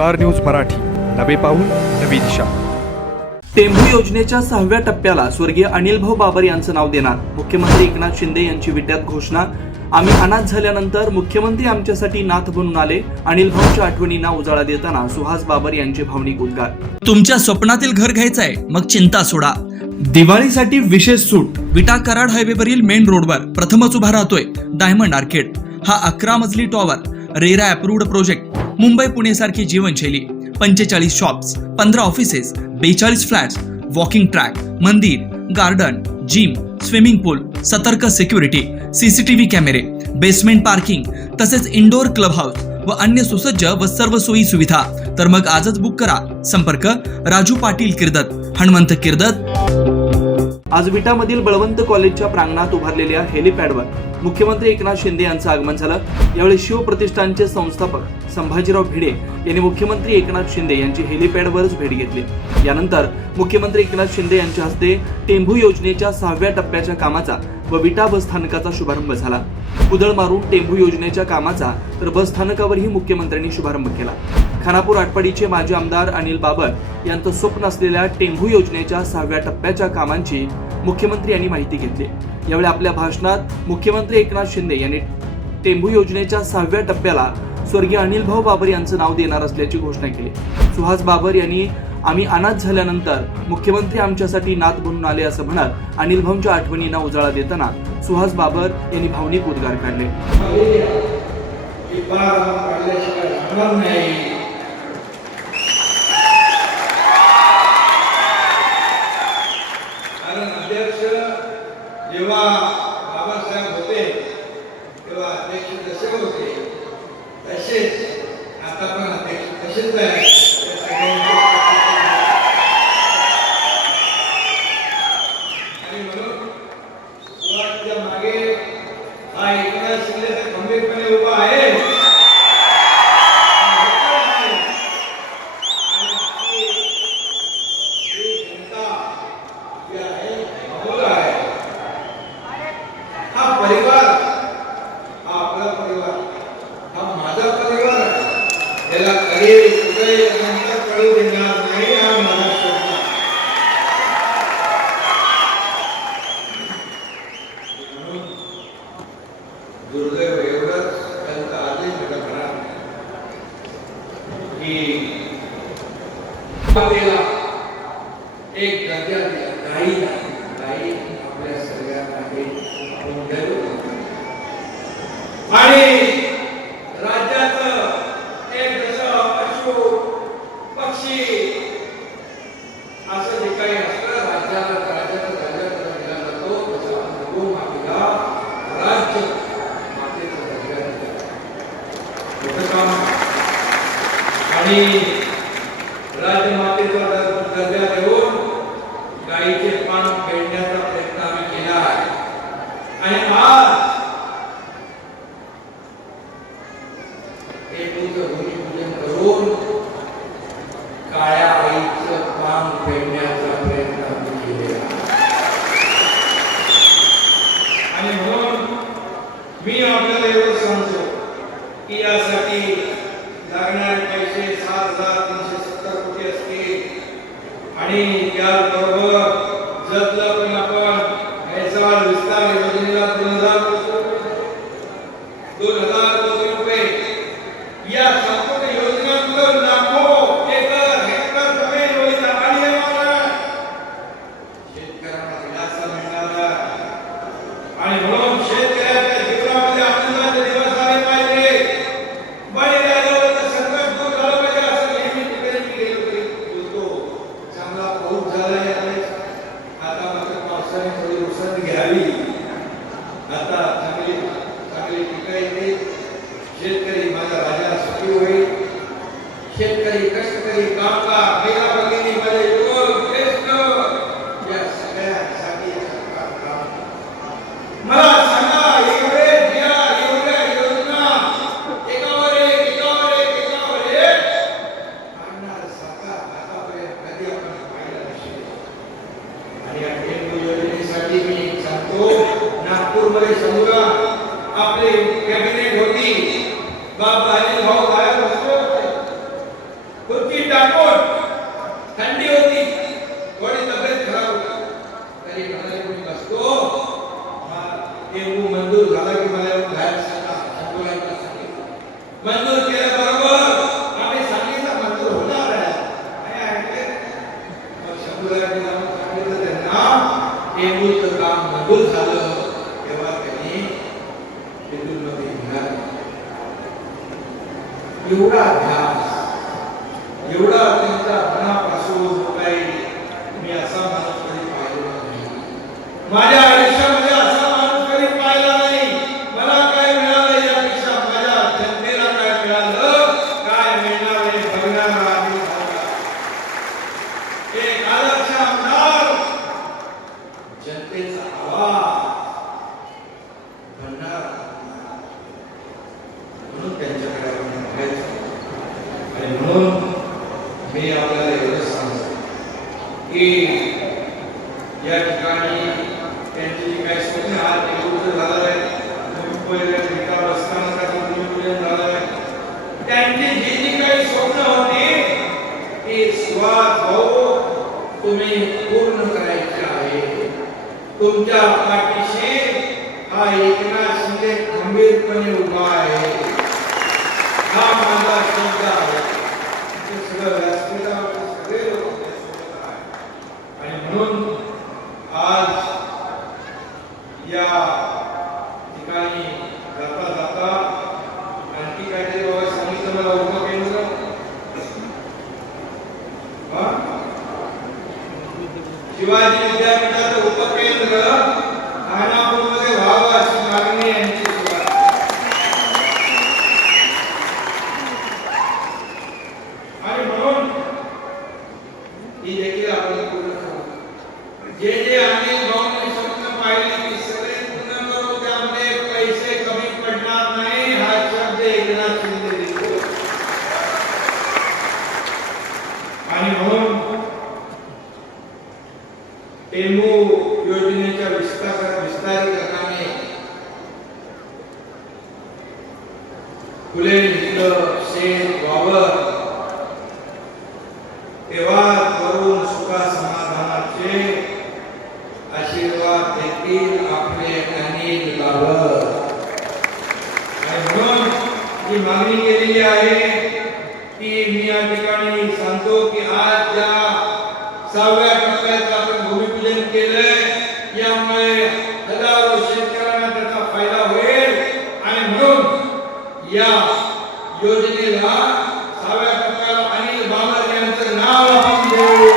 Star news Marathi, नवे पाऊल नवी दिशा। टेंभू योजनेच्या 6व्या टप्प्याला स्वर्गीय अनिलभाऊ बाबर यांचं नाव देणार। मुख्यमंत्री एकनाथ शिंदे यांची विट्यात घोषणा। आम्ही अनाथ झाल्यानंतर मुख्यमंत्री आमच्यासाठी नाथ बनून आले। अनिलभाऊंच्या आठवणींना उजाळा देताना सुहास बाबर यांचे भावनिक उद्गार। तुमच्या स्वप्नातील घर घ्यायचंय मग चिंता सोडा। दिवाळीसाठी विशेष सूट। विटा कराड हायवेवरील मेन रोडवर प्रथमच उभा राहतोय डायमंड आर्केड। हा 11 मजली tower, RERA approved project. Mumbai Pune सारखी जीवनशैली, 45 shops, 15 offices, 42 flats, walking track, मंदिर, गार्डन, जिम, स्विमिंग पूल, सतर्क सिक्युरिटी, सीसीटीव्ही कॅमेरे, बेसमेंट पार्किंग तसेच इंडोर क्लब हाऊस व अन्य सुसज्ज व सर्व सोयी सुविधा। तर मग आजच बुक करा। संपर्क राजू पाटील किर्दत, हनुमंत किर्दत। आज विटामधील बळवंत कॉलेजच्या प्रांगणात उभारलेल्या हेलिपॅडवर मुख्यमंत्री एकनाथ शिंदे यांचं आगमन झालं। यावेळी शिवप्रतिष्ठानचे संस्थापक संभाजीराव भिडे यांनी मुख्यमंत्री एकनाथ शिंदे यांची हेलिपॅडवरच भेट घेतली। यानंतर मुख्यमंत्री एकनाथ शिंदे यांच्या हस्ते टेंभू योजनेच्या 6व्या टप्प्याच्या कामाचा व विटा बस स्थानकाचा शुभारंभ झाला। कुदळ मारून टेंभू योजनेच्या कामाचा तर बस स्थानकावरही मुख्यमंत्र्यांनी शुभारंभ केला। खानापूर आटपाडीचे माजी आमदार अनिल बाबर यांचं स्वप्न असलेल्या टेंभू योजनेच्या 6व्या टप्प्याच्या कामांची मुख्यमंत्री यांनी माहिती घेतली। यावेळी आपल्या भाषणात मुख्यमंत्री एकनाथ शिंदे यांनी टेंभू योजनेच्या 6व्या टप्प्याला स्वर्गीय अनिलभाऊ बाबर यांचं नाव देणार असल्याची घोषणा केली। सुहास बाबर यांनी आम्ही अनाथ झाल्यानंतर मुख्यमंत्री आमच्यासाठी नाथ बनून आले असं म्हणत अनिलभाऊंच्या आठवणींना उजाळा देताना सुहास बाबर यांनी भावनिक उद्गार काढले। जेव्हा बाबासाहेब होते तेव्हा अध्यक्ष कसे होते तसेच आता पण अध्यक्ष तसेच आहे। आणि म्हणून सुरुवातीच्या मागे हा एकनाथ शिंदे खंबीरपणे उभा आहे। परिवार हा आपला परिवार, हा माझा परिवार, याला कधी नंतर कळू देणार नाही। हा माझा स्वप्न। दुर्दैव एवढंच त्यांचं आजही घडणार की एक दर्जा दिला काही आपल्या सगळ्यांमध्ये आणि राज्याचं एक जसं पशु पक्षी असं जे काही असतं राज्याला दिला जातो तसा मातेला राज्य मातेचा दर्जा दिला काम। आणि राजमातेचा दर्जा देऊन गायीचे पान फेडण्याचा प्रयत्न आम्ही केला आहे। आणि आज भूमिपूजन करून काळ्या आईचं पान फेडण्याचा प्रयत्न आम्ही केलेला। आणि म्हणून मी आपल्याला एवढं सांगतो की यासाठी लागणारे पैसे 7,370 कोटी असतील आणि त्याबरोबर जतला पण आपण हैसाळ विस्तार योजनेला 2,000 कोटी रुपये या संपूर्ण योजनेतून लाखो एकर हेक्टर जमीन होईल आणि शेतकऱ्यांना दिलासा मिळणार। आणि म्हणून शेतकऱ्याच्या जीवनामध्ये आनंदाचे दिवस आले पाहिजे। बळी राहिलं तर संकट दूर झालं पाहिजे असं नेहमी तिकडे गेलो तरी बोलतो। चांगला पाऊस झाला यावेळेस, आता मात्र पावसाने थोडी उसंत घ्यावी। आता चांगली पिकं येते, शेतकरी माझ्या राजा सुखी होईल। एवढा ध्यास, एवढा त्यांच्या मनापासून जो काही मी असा माणूस कधी पाहिला नाही. माझ्या आयुष्यामध्ये असा माणूस कधी पाहिला नाही. मला काय मिळालं यापेक्षा माझ्या जनतेला काय मिळालं, काय मिळणार हे बघणारा आम्ही बघणार. एक आदर्श आमदार, जनतेचा आवाज म्हणणार, म्हणून त्यांच्याकडे आपण बघायचं. आणि म्हणून मी आपल्याला एवढं सांगतो की या ठिकाणी त्यांची जी काही स्वप्न आज निवृत्त झालं आहे, मुंबईला ठिकाण असताना त्याचं भूमिपूजन झालं आहे, त्यांची जी जी काही स्वप्न होती ती स्वभाव तुम्ही पूर्ण करायची आहे. तुमच्या पाठीशी हा एकनाथ शिंदे खंबीरपणे उभा आहे. हा माझा शब्द आहे. ते सगळं व्यासपीठावर सगळे लोक त्यासोबत आहेत. आणि म्हणून आज या ठिकाणी जाता जाता आणखी काहीतरी बाबा सांगितलं मला उपकेंद्र, शिवाजी विद्यापीठाचं उपकेंद्र खानापूरमध्ये व्हावं अशी मागणी यांची सुरू आहे. आणि म्हणून ही देखील आपण पूर्ण करू. जे जे अनिल भाऊंनी स्वप्न पाहिले ती सगळे पूर्ण करू. त्यामध्ये पैसे कमी पडणार नाही हा शब्द एकनाथ शिंदे देतो. आणि म्हणून टेंबू योजनेच्या विस्तारीकरणाने फुले घेतलं शेत वावर व्यवहार करून सुखा समाधानाचे आशीर्वाद देतील आपले अनिल बाबर. आणि म्हणून जी मागणी केलेली आहे ती मी या ठिकाणी सांगतो की आज ज्या 6व्या टप्प्याचं आपण भूमिपूजन केलंय, यामुळे हजारो शेतकऱ्यांना त्याचा फायदा होईल. आणि म्हणून या योजनेला 6व्या टप्प्याला अनिल बाबर यांचं नाव आपण देऊ.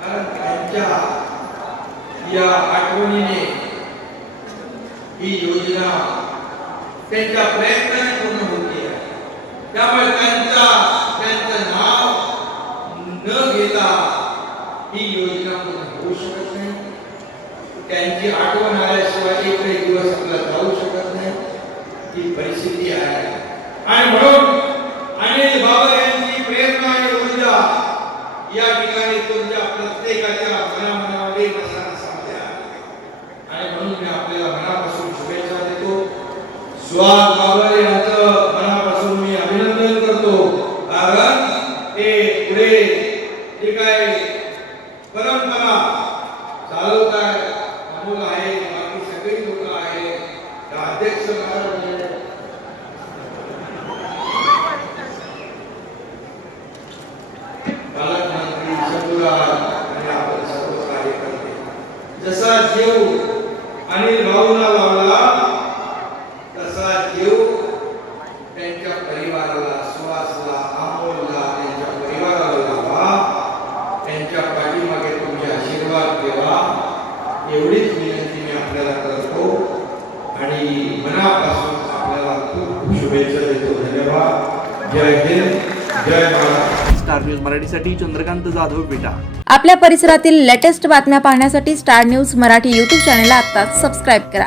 कारण त्यांच्या या आठवणीने ही योजना त्यांच्या प्रयत्नाने पूर्ण होती आहे. त्यामुळे त्यांचं नाव न घेता ही योजना पूर्ण होऊ शकत नाही. त्यांची आठवण आल्याशिवाय एकही दिवस आपला जाऊ शकत नाही. ही परिस्थिती आहे. आणि म्हणून अनिल बाबर यांची प्रेरणा आणि ऊर्जा या ठिकाणी तुमच्या प्रत्येकाच्या मनामध्ये बसण्यासाठी आहे. आणि म्हणून मी आपल्याला मनापासून शुभेच्छा देतो. सुहास बाबर यांचं मनापासून मी अभिनंदन करतो. कारण ते पुढे जे काय परंपरा चालवत आहे, अमोल आहे, बाकी सगळी लोक आहेत, त्या अध्यक्ष पालकमंत्री आणि आपण सर्व कार्यकर्ते, जसा जीव अनिल भाऊंना लावला तसा जीव त्यांच्या परिवाराला, सुहासला, अमोलला, त्यांच्या परिवाराला लावा. त्यांच्या पाठीमागे तुमचे आशीर्वाद देवा एवढीच विनंती मी आपल्याला करतो. आणि मनापासून आपल्याला खूप खूप शुभेच्छा देतो. धन्यवाद. जय हिंद, जय महाराष्ट्र. स्टार न्यूज मराठीसाठी चंद्रकांत जाधव, विटा. आपल्या परिसरातील लेटेस्ट बातम्या पाहण्यासाठी स्टार न्यूज मराठी यूट्यूब चॅनलला आत्ताच सबस्क्राईब करा.